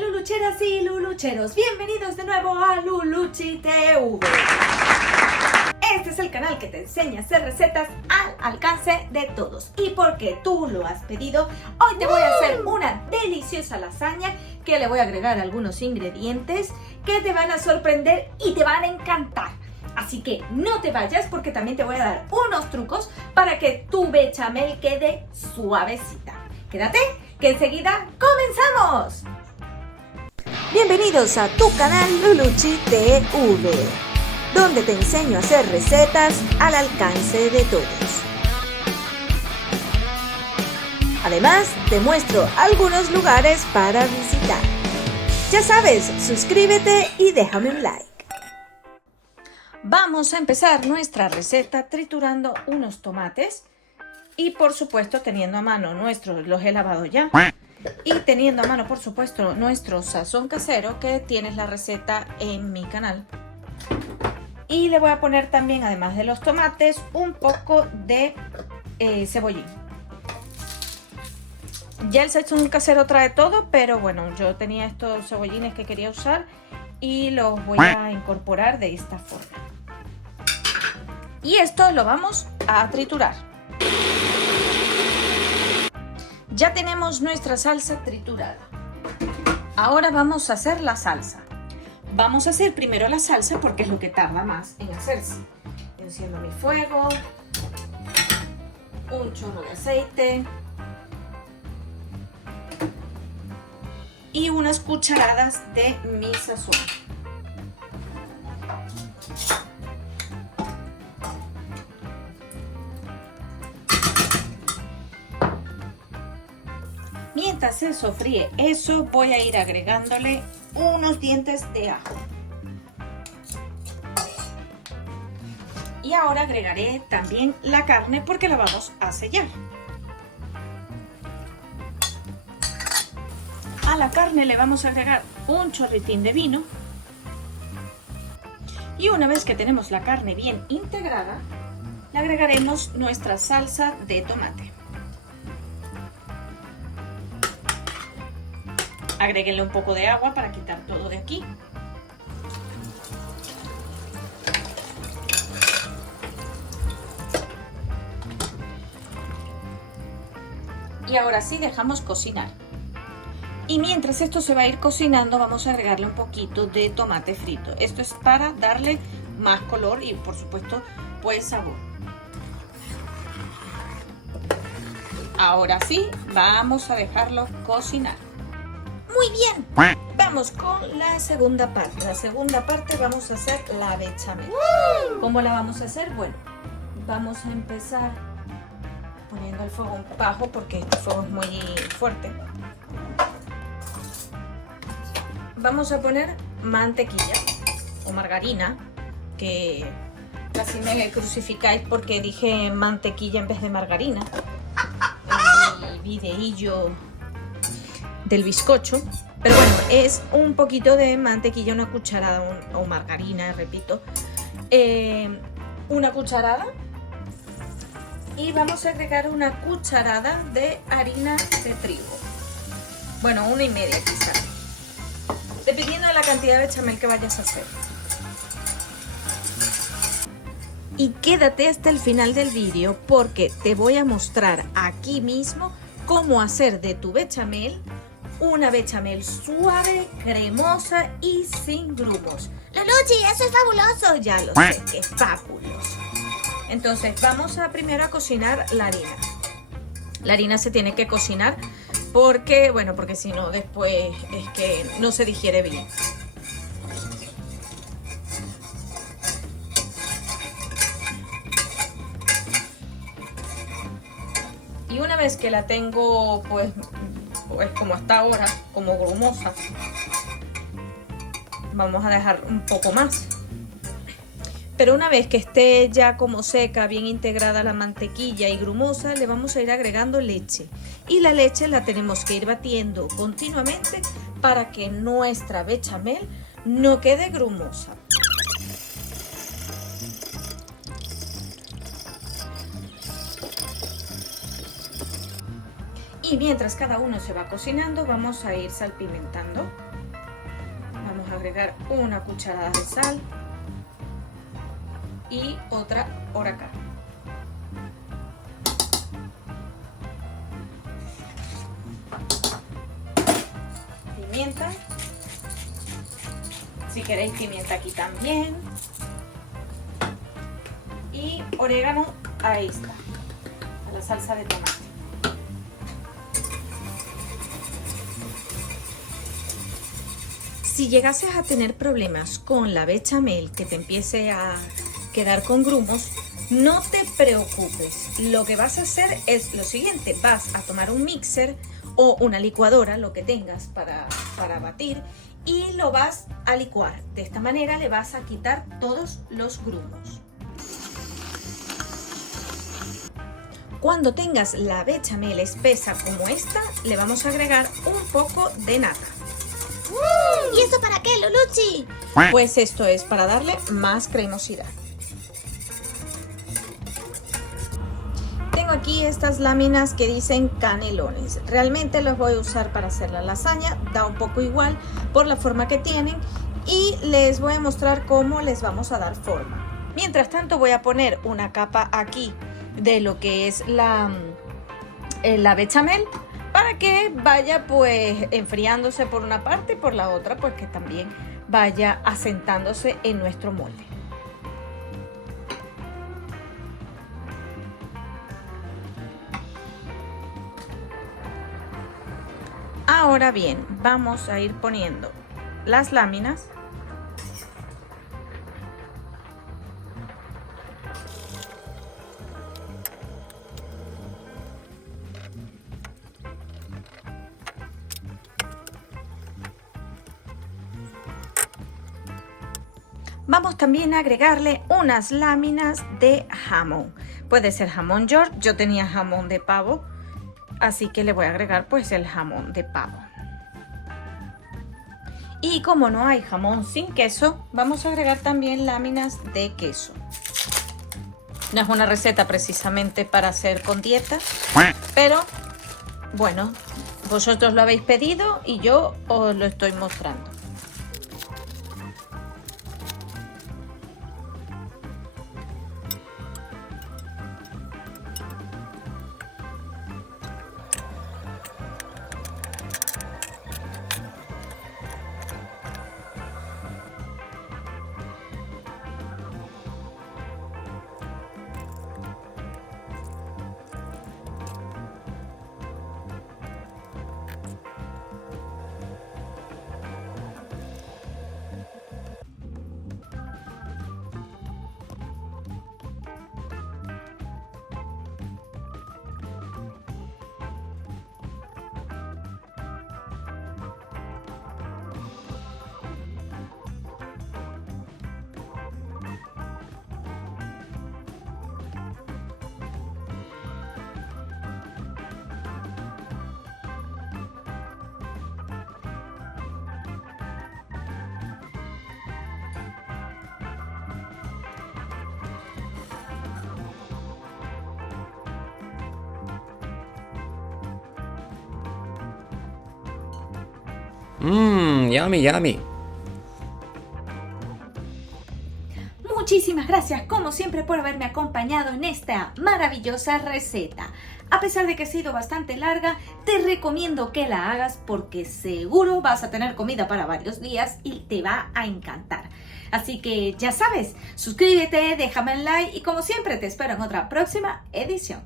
Lulucheras y lulucheros, bienvenidos de nuevo a Luluchi TV. Este es el canal que te enseña a hacer recetas al alcance de todos. Y porque tú lo has pedido, hoy te voy a hacer una deliciosa lasaña que le voy a agregar algunos ingredientes que te van a sorprender y te van a encantar. Así que no te vayas porque también te voy a dar unos trucos para que tu bechamel quede suavecita. Quédate, que enseguida comenzamos. Bienvenidos a tu canal Luluchi TV, donde te enseño a hacer recetas al alcance de todos. Además, te muestro algunos lugares para visitar. Ya sabes, suscríbete y déjame un like. Vamos a empezar nuestra receta triturando unos tomates y por supuesto teniendo a mano los he lavado ya. Y teniendo a mano, por supuesto, nuestro sazón casero, que tienes la receta en mi canal. Y le voy a poner también, además de los tomates, un poco de cebollín. Ya el sazón casero trae todo, pero bueno, yo tenía estos cebollines que quería usar y los voy a incorporar de esta forma. Y esto lo vamos a triturar. Ya tenemos nuestra salsa triturada. Ahora vamos a hacer la salsa. Vamos a hacer primero la salsa porque es lo que tarda más en hacerse. Enciendo mi fuego. Un chorro de aceite. Y unas cucharadas de mi sazón. Mientras se sofríe eso, voy a ir agregándole unos dientes de ajo. Y ahora agregaré también la carne porque la vamos a sellar. A la carne le vamos a agregar un chorritín de vino. Y una vez que tenemos la carne bien integrada, le agregaremos nuestra salsa de tomate. Agréguenle un poco de agua para quitar todo de aquí. Y ahora sí dejamos cocinar. Y mientras esto se va a ir cocinando, vamos a agregarle un poquito de tomate frito. Esto es para darle más color y por supuesto pues sabor. Ahora sí, vamos a dejarlo cocinar. Muy bien, vamos con la segunda parte. La segunda parte vamos a hacer la bechamel. ¿Cómo la vamos a hacer? Bueno, vamos a empezar poniendo el fuego bajo porque este fuego es muy fuerte. Vamos a poner mantequilla o margarina, que casi me crucificáis porque dije mantequilla en vez de margarina en mi videillo del bizcocho, pero bueno, es un poquito de mantequilla, una cucharada o margarina, repito, una cucharada, y vamos a agregar una cucharada de harina de trigo, bueno, 1,5 quizás, dependiendo de la cantidad de bechamel que vayas a hacer. Y quédate hasta el final del vídeo porque te voy a mostrar aquí mismo cómo hacer de tu bechamel una bechamel suave, cremosa y sin grumos. Luluchi, eso es fabuloso. Ya lo sé, que es fabuloso. Entonces vamos a primero a cocinar la harina. La harina se tiene que cocinar porque, bueno, porque si no después es que no se digiere bien. Y una vez que la tengo pues como hasta ahora, como grumosa, vamos a dejar un poco más. Pero una vez que esté ya como seca, bien integrada la mantequilla y grumosa, le vamos a ir agregando leche. Y la leche la tenemos que ir batiendo continuamente para que nuestra bechamel no quede grumosa. Y mientras cada uno se va cocinando, vamos a ir salpimentando. agregar una cucharada de sal y otra por acá. Pimienta, si queréis pimienta aquí también, y orégano a esta, a la salsa de tomate. Si llegases a tener problemas con la bechamel, que te empiece a quedar con grumos, no te preocupes. Lo que vas a hacer es lo siguiente: vas a tomar un mixer o una licuadora, lo que tengas para batir, y lo vas a licuar. De esta manera le vas a quitar todos los grumos. Cuando tengas la bechamel espesa como esta, le vamos a agregar un poco de nata. ¿Y eso para qué, Luluchi? Pues esto es para darle más cremosidad. Tengo aquí estas láminas que dicen canelones. Realmente los voy a usar para hacer la lasaña, da un poco igual por la forma que tienen, y les voy a mostrar cómo les vamos a dar forma. Mientras tanto voy a poner una capa aquí de lo que es la bechamel, para que vaya pues enfriándose por una parte y por la otra pues que también vaya asentándose en nuestro molde. Ahora bien, vamos a ir poniendo las láminas . Vamos también a agregarle unas láminas de jamón. Puede ser jamón york, yo tenía jamón de pavo, así que le voy a agregar pues el jamón de pavo. Y como no hay jamón sin queso, vamos a agregar también láminas de queso. No es una receta precisamente para hacer con dieta, pero bueno, vosotros lo habéis pedido y yo os lo estoy mostrando. Yummy, yummy. Muchísimas gracias como siempre por haberme acompañado en esta maravillosa receta. A pesar de que ha sido bastante larga, te recomiendo que la hagas porque seguro vas a tener comida para varios días y te va a encantar. Así que ya sabes, suscríbete, déjame un like y como siempre te espero en otra próxima edición.